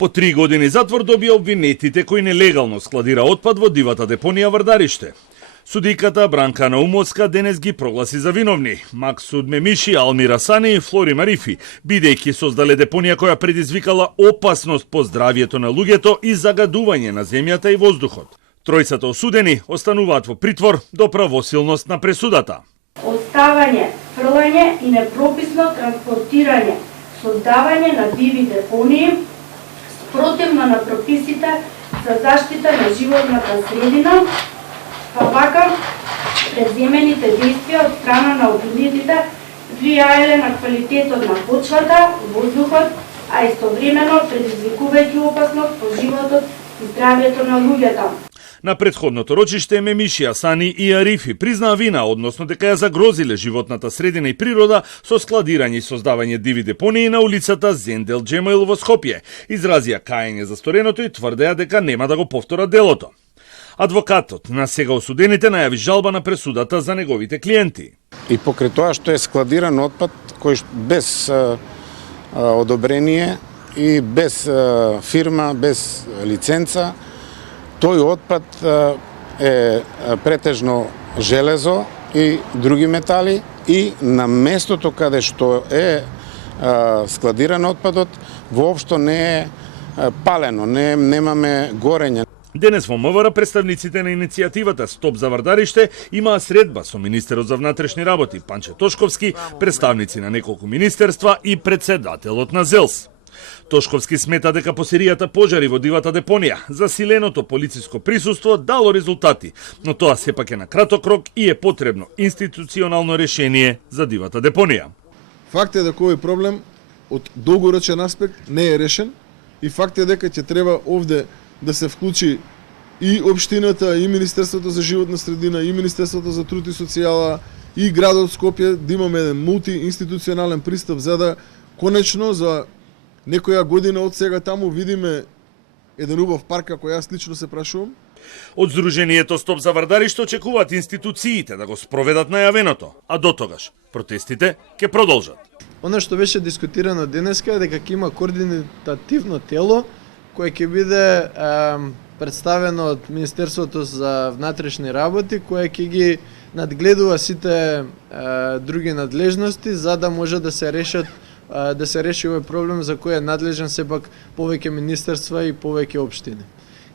По 3 години затвор добија обвинетите кои нелегално складира отпад во дивата депонија Вардариште. Судиката Бранка Наумовска денес ги прогласи за виновни. Максуд Мемиши, Алмир Асани и Флори Марифи, бидејќи создале депонија која предизвикала опасност по здравјето на луѓето и загадување на земјата и воздухот. Тројцата осудени остануваат во притвор до правосилност на пресудата. Оставање, фрлање и непрописно транспортирање, создавање на диви депонии спротивно на прописите за заштита на животната средина, па вака преземените действија од страна на обвинетите влијаеле на квалитетот на почвата, воздухот, а истовремено предизвикувајќи опасност по животот и здравјето на луѓето. На претходното рочиште Мемиши, Асани и Арифи признаа вина, односно дека ја загрозиле животната средина и природа со складирање и создавање диви депонии на улицата Зендел Джемаил во Скопје. Изразија каење за стореното и тврдеа дека нема да го повторат делото. Адвокатот на сега осудените најави жалба на пресудата за неговите клиенти. И покрај тоа што е складиран отпад кој без одобрение и без фирма, без лиценца, тој отпад е претежно железо и други метали и на местото каде што е складиран отпадот воопшто не е палено, немаме горење. Денес во МВР представниците на иницијативата Стоп за Вардариште имаа средба со министерот за внатрешни работи Панче Тошковски, представници на неколку министерства и председателот на ЗЕЛС. Тошковски смета дека по серијата пожари во дивата депонија, засиленото полициско присуство дало резултати, но тоа сепак е на краток рок и е потребно институционално решение за дивата депонија. Факт е дека овој проблем од долгорочен аспект не е решен и факт е дека ќе треба овде да се вклучи и општината, и Министерството за животна средина, и Министерството за труд и социјала, и градот Скопје, да имаме еден мултиинституционален пристап за да конечно за некоја година од сега таму видиме еден убав парк, кој јас лично се прашувам. Од Сдруженијето Стоп за Вардариште очекуваат институциите да го спроведат најавеното, а до тогаш протестите ќе продолжат. Оно што беше дискутирано денеска е дека ќе има координативно тело кој ќе биде представено од Министерството за внатрешни работи, кој ќе ги надгледува сите други надлежности за да може да се решат да се реши овој проблем за кој е надлежен сепак повеќе министерства и повеќе општини.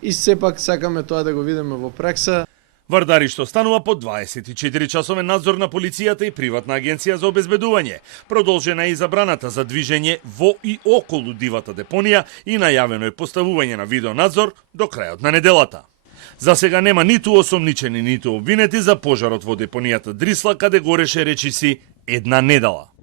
И сепак сакаме тоа да го видиме во пракса. Вардариште останува под 24 часовен надзор на полицијата и приватна агенција за обезбедување. Продолжена е и забраната за движење во и околу дивата депонија и најавено е поставување на видеонадзор до крајот на неделата. За сега нема ниту осомничени, ниту обвинети за пожарот во депонијата Дрисла, каде гореше речиси една недела.